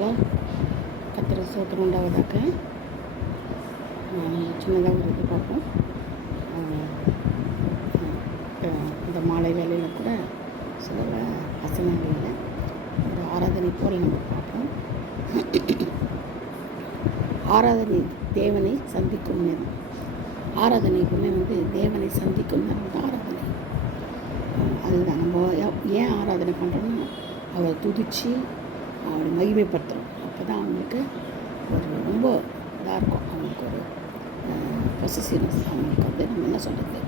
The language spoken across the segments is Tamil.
நாமத்தில் கத்திர சோத்திரம் உண்டாவதாக. சின்னதாக ஒரு இது பார்ப்போம். இந்த மாலை வேலையில் கூட சில வசனங்களில் ஒரு ஆராதனை போல் நம்ம பார்ப்போம். ஆராதனை தேவனை சந்திக்கும் நேரம். ஆராதனை எப்பவுமே தேவனை சந்திக்கும் நேரம் ஆராதனை. அதுதான் நம்ம ஏன் ஆராதனை பண்ணுறோம்னா அவரை துதித்து அவரை மகிமைப்படுத்துகிறோம். அப்போ தான் அவங்களுக்கு ஒரு ரொம்ப இதாக இருக்கும். அவங்களுக்கு ஒரு பொசசிவ்னஸ். அவங்களுக்கு நம்ம என்ன சொல்கிறது,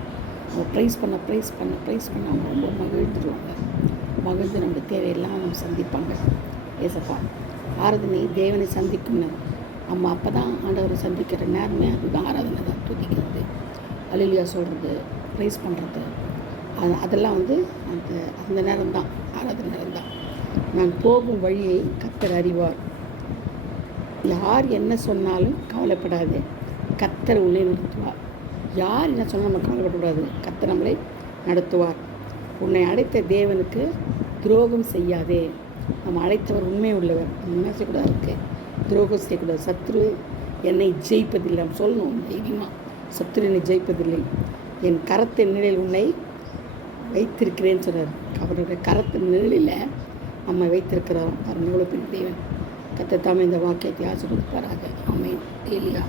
அவங்க ப்ரைஸ் பண்ண அவங்க ரொம்ப மகிழ்ந்துருவாங்க. மகிழ்ந்து நம்மளுக்கு தேவையெல்லாம் நம்ம சந்திப்பாங்க. ஏசப்பா ஆராதனை தேவனை சந்திக்கும் நேரம். நம்ம அப்போ தான் ஆண்டவரை சந்திக்கிற நேரமே அதுதான் ஆராதனை தான். துதிக்கிறது, அல்லேலூயா சொல்கிறது, ப்ரைஸ் பண்ணுறது, அதெல்லாம் அந்த நேரம் தான் ஆராதனை நேரம் தான். நான் போகும் வழியை கர்த்தர் அறிவார். யார் என்ன சொன்னாலும் கவலைப்படாது, கர்த்தர் உள்ளே நடத்துவார். யார் என்ன சொன்னால் நம்ம கவலைப்படக்கூடாது, கர்த்தர் நம்மளை நடத்துவார். உன்னை அழைத்த தேவனுக்கு துரோகம் செய்யாதே. நம்ம அழைத்தவர் உண்மை உள்ளவர். நம்ம என்ன செய்யக்கூடாது, இருக்குது துரோகம் செய்யக்கூடாது. சத்ரு என்னை ஜெயிப்பதில்லை நம்ம சொல்லணும் தைரியமாக. சத்ரு என்னை ஜெயிப்பதில்லை, என் கரத்தின் நிலையில் உன்னை வைத்திருக்கிறேன்னு சொன்னார். அவருடைய கரத்தின் நிழலில் நம்ம வைத்திருக்கிறார். பாருங்கள் எவ்வளோ பெரிய தேவன். கர்த்தர் தாமே இந்த வாக்கியத்தை ஆசீர்வதிப்பாராக. ஆமென். ஏலியா.